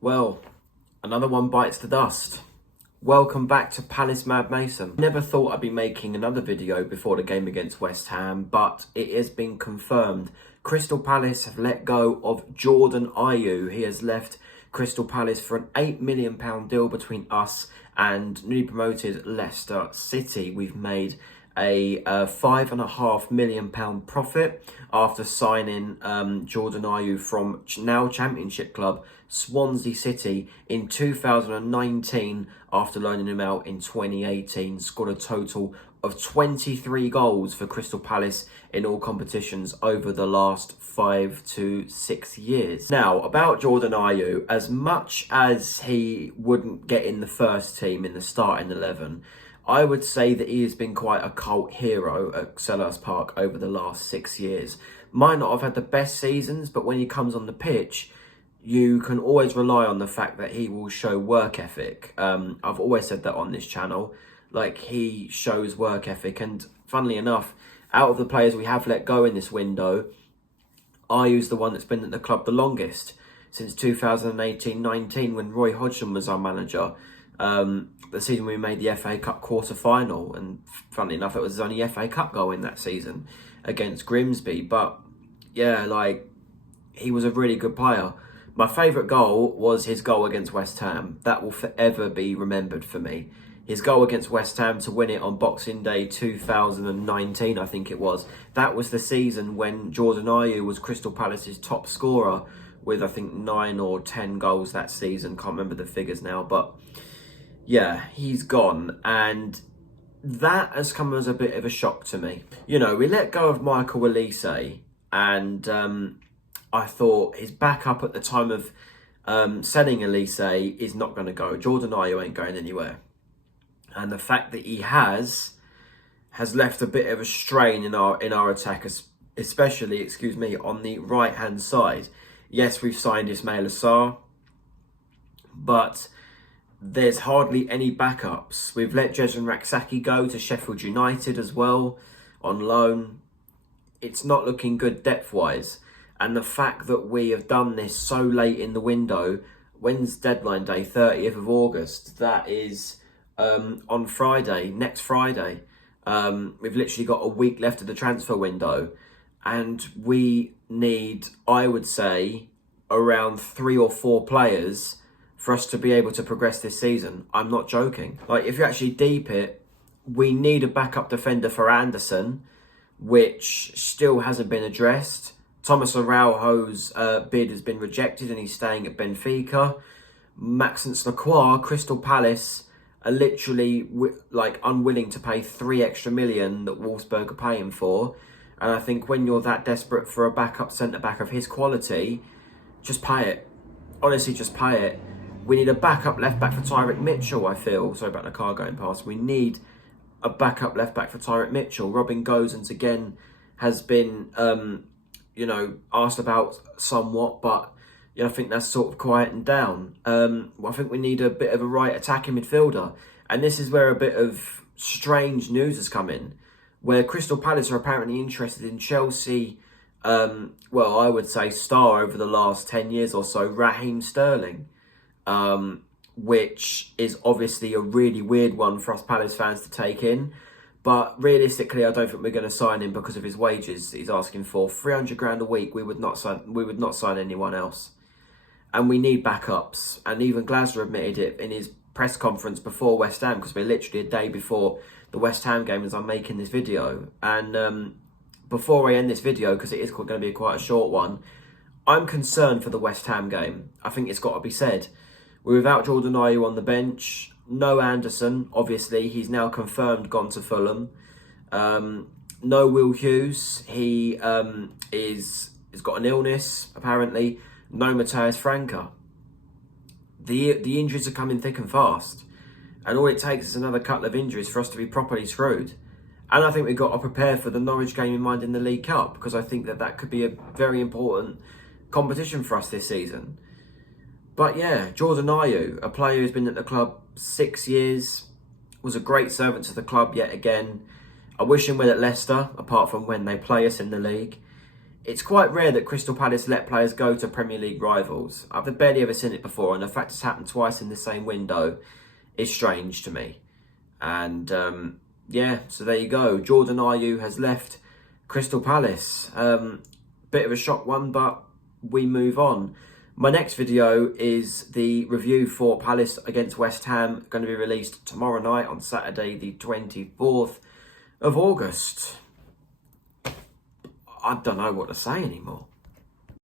Well, another one bites the dust. Welcome back to Palace Mad Mason. Never thought I'd be making another video before the game against West Ham, but it has been confirmed. Crystal Palace have let go of Jordan Ayew. He has left Crystal Palace for an £8 million deal between us and newly promoted Leicester City. We've made a £5.5 million profit after signing Jordan Ayew from now Championship club Swansea City in 2019 after loaning him out in 2018. Scored a total of 23 goals for Crystal Palace in all competitions over the last 5 to 6 years. Now, about Jordan Ayew, as much as he wouldn't get in the first team in the starting 11, I would say that he has been quite a cult hero at Selhurst Park over the last 6 years. Might not have had the best seasons, but when he comes on the pitch, you can always rely on the fact that he will show work ethic. I've always said that on this channel. Like, he shows work ethic. And funnily enough, out of the players we have let go in this window, Ayew's the one that's been at the club the longest, since 2018-19 when Roy Hodgson was our manager. The season we made the FA Cup quarter-final, and funnily enough, it was his only FA Cup goal in that season against Grimsby. But yeah, like, he was a really good player. My favourite goal was his goal against West Ham. That will forever be remembered for me. His goal against West Ham to win it on Boxing Day 2019, I think it was. That was the season when Jordan Ayew was Crystal Palace's top scorer with, I think, 9 or 10 goals that season. Can't remember the figures now, but yeah, he's gone. And that has come as a bit of a shock to me. You know, we let go of Michael Olise, and I thought his backup at the time of selling Olise is not going to go. Jordan Ayew ain't going anywhere. And the fact that he has left a bit of a strain in our attack, especially, on the right-hand side. Yes, we've signed Ismail Assar, but there's hardly any backups. We've let Jezren Raksaki go to Sheffield United as well, on loan. It's not looking good depth-wise. And the fact that we have done this so late in the window, when's deadline day? 30th of August. That is on Friday, next Friday. We've literally got a week left of the transfer window. And we need, I would say, around 3 or 4 players for us to be able to progress this season. I'm not joking. Like, if you actually deep it, we need a backup defender for Anderson, which still hasn't been addressed. Thomas Araujo's bid has been rejected and he's staying at Benfica. Maxence Lacroix, Crystal Palace, are literally unwilling to pay 3 extra million that Wolfsburg are paying for. And I think when you're that desperate for a backup centre-back of his quality, just pay it. Honestly, just pay it. We need a backup left-back for Tyrick Mitchell, I feel. Sorry about the car going past. We need a backup left-back for Tyrick Mitchell. Robin Gosens, again, has been asked about somewhat, but I think that's sort of quieting down. I think we need a bit of a right attacking midfielder. And this is where a bit of strange news has come in, where Crystal Palace are apparently interested in Chelsea, I would say star over the last 10 years or so, Raheem Sterling, which is obviously a really weird one for us Palace fans to take in. But realistically, I don't think we're going to sign him because of his wages he's asking for. 300 grand a week, we would not sign anyone else. And we need backups. And even Glasner admitted it in his press conference before West Ham, because we're literally a day before the West Ham game as I'm making this video. And before I end this video, because it is going to be quite a short one, I'm concerned for the West Ham game. I think it's got to be said. We're without Jordan Ayew on the bench. No Anderson, obviously. He's now confirmed gone to Fulham. No Will Hughes. He has got an illness, apparently. No Matheus Franca. The injuries are coming thick and fast. And all it takes is another couple of injuries for us to be properly screwed. And I think we've got to prepare for the Norwich game in mind in the League Cup, because I think that could be a very important competition for us this season. But yeah, Jordan Ayew, a player who's been at the club 6 years, was a great servant to the club yet again. I wish him well at Leicester, apart from when they play us in the league. It's quite rare that Crystal Palace let players go to Premier League rivals. I've barely ever seen it before, and the fact it's happened twice in the same window is strange to me. And yeah, so there you go. Jordan Ayew has left Crystal Palace. Bit of a shock one, but we move on. My next video is the review for Palace against West Ham, going to be released tomorrow night on Saturday the 24th of August. I don't know what to say anymore.